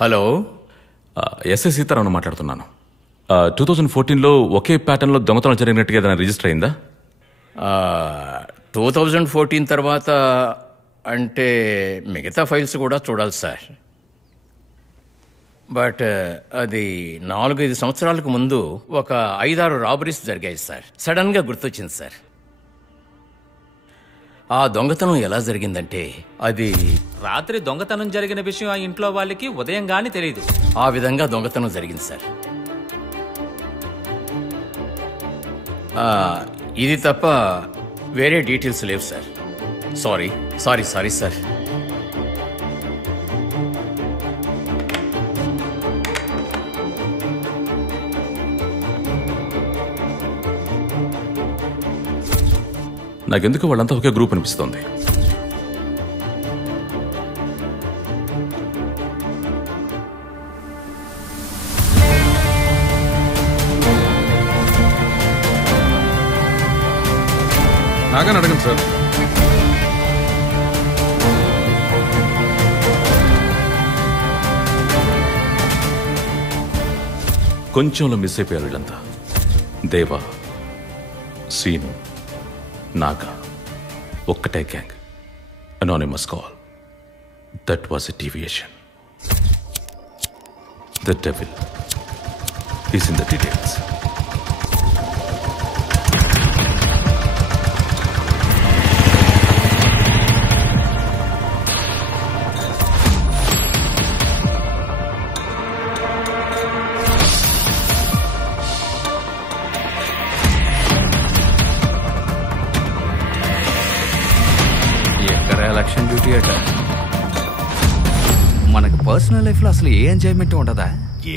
Hello, SI Sitharaman మాట్లాడుతున్నాను. 2014లో ఒకే ప్యాటర్న్లో దొంగతనం జరిగినట్టుగా ఏదైనా రిజిస్టర్ అయిందా? 2014 తర్వాత అంటే మిగతా ఫైల్స్ కూడా చూడాలి సార్. బట్ అది 4-5 సంవత్సరాలకు ముందు ఒక 5-6 రాబరీస్ జరిగాయి సార్. సడన్గా గుర్తొచ్చింది సార్. ఆ దొంగతనం ఎలా జరిగిందంటే అది రాత్రి దొంగతనం జరిగిన విషయం ఆ ఇంట్లో వాళ్ళకి ఉదయం గాని తెలియదు. ఆ విధంగా దొంగతనం జరిగింది సార్. ఇది తప్ప వేరే డీటెయిల్స్ లేవు సార్. Sorry sir. నాకెందుకు వాళ్ళంతా ఒకే గ్రూప్ అనిపిస్తోంది. నాగాని అడగండి సార్. కొంచెంలో మిస్ అయిపోయారు వీళ్ళంతా. దేవా, సీను, నాగా, ఒక్కటే gang. Anonymous call. That was a deviation. The devil is in the details. Election duty అట. మనకు పర్సనల్ లైఫ్ లో అసలు ఏ ఎంజాయ్మెంట్ ఉండదా?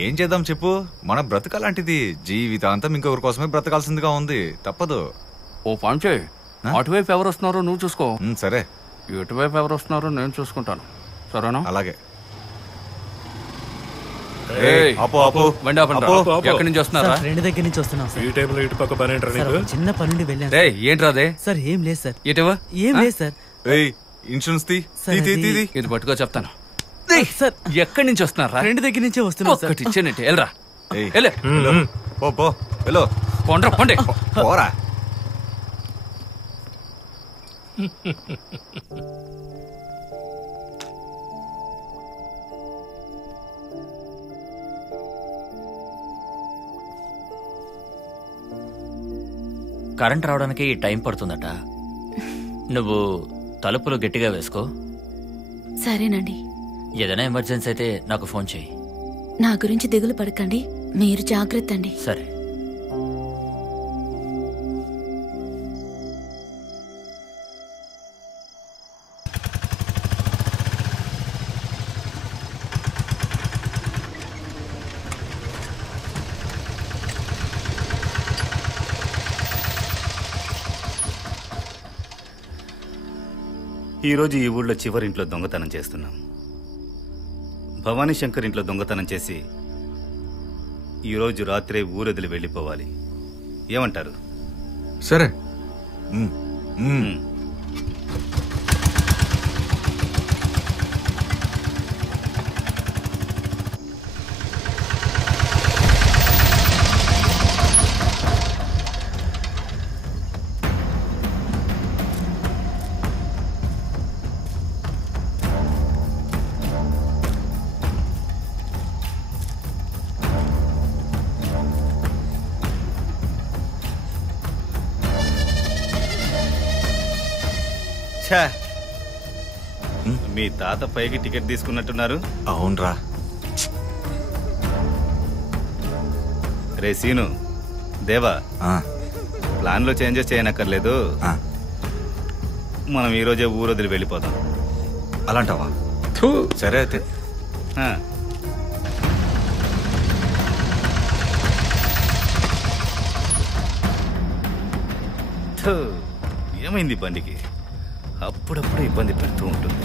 ఏం చేద్దాం చెప్పు, మన బ్రతకాలంటిది. జీవితాంతం ఇంకొకరి కోసమే బ్రతకాల్సిందిగా ఉంది, తప్పదు. ఓ పని చేయి, అటువైపు ఎవరు వస్తున్నారో నువ్వు చూసుకో. సరే. ఇటువైపు ఎవరు వస్తున్నారో నేను చూసుకుంటాను, సరేనా? అలాగే. ఎక్కడి నుంచి వస్తున్నారా? ఫ్రెండ్ దగ్గర నుంచి వస్తున్నాం సార్. ఈ టైంలో ఇటు పక్క పని ఏంట్రా? చిన్న పని నుండి వెళ్ళాను. ఏంట్రా అదే? సార్ ఏం లేదు సార్. ఇటువా? ఏం లేదు సార్. ఇన్సూరెన్స్ ఇది పట్టుకో చెప్తాను. సార్ ఎక్కడి నుంచి వస్తున్నారా? ఫ్రెండ్ దగ్గర నుంచే వస్తున్నా. ఒకటి ఇచ్చానంటే వెళ్ళరా. పండి పోరా. కరెంట్ రావడానికి టైం పడుతుందట. నువ్వు తలుపులు గట్టిగా వేసుకో. సరేనండి. ఏదైనా ఎమర్జెన్సీ అయితే నాకు ఫోన్ చేయి. నా గురించి దిగులు పడకండి, మీరు జాగ్రత్త అండి. సరే. ఈరోజు ఈ ఊళ్ళో చివరింట్లో దొంగతనం చేస్తున్నాం. భవానీ శంకర్ ఇంట్లో దొంగతనం చేసి ఈరోజు రాత్రే ఊరొదిలి వెళ్ళిపోవాలి. ఏమంటారు? సరే. మీ తాత పైకి టికెట్ తీసుకున్నట్టున్నారు. అవునరా. రే సీను, దేవా, ప్లాన్ లో చేంజెస్ చేయనక్కర్లేదు. మనం ఈరోజే ఊరొదిలి వెళ్ళిపోదాం. అలాంటావా? సరే అయితే. ఏమైంది బండికి? అప్పుడప్పుడు ఇబ్బంది పెడుతూ ఉంటుంది.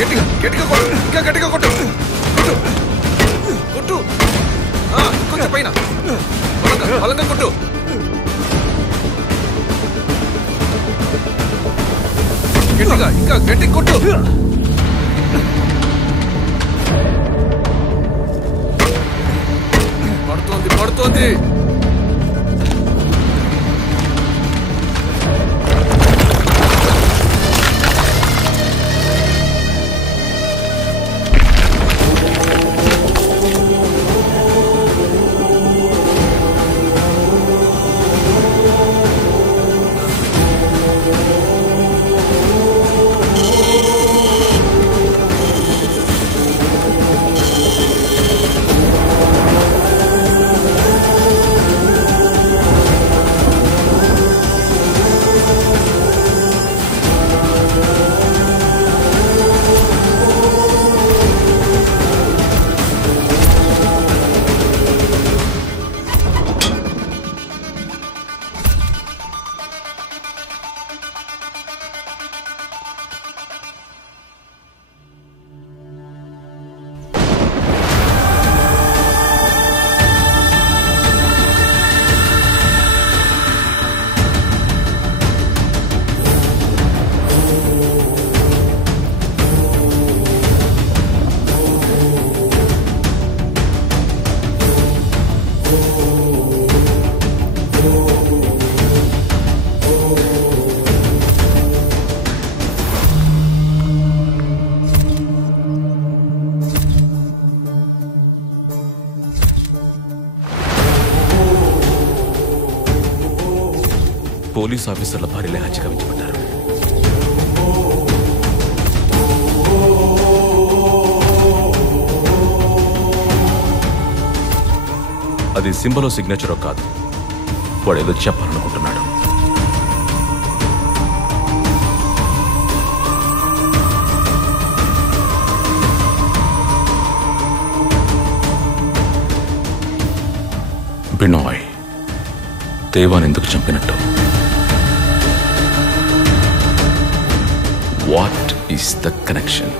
గట్టిగా గట్టిగా కొట్టు, ఇంకా గట్టిగా కొట్టు కొట్టు కొట్టు. కొంచెం పైన బలంగా బలంగా కొట్టు. గట్టిగా ఇంకా గట్టిగా కొట్టు. పడుతోంది పడుతోంది. పోలీస్ ఆఫీసర్ల భార్యలే హత్య గావించబడ్డారు. అది సింబలో సిగ్నేచరో కాదు, వాడేదో చెప్పాలనుకుంటున్నాడు. బినోయ్ దేవాన్ ఎందుకు చంపినట్టు? What is the connection?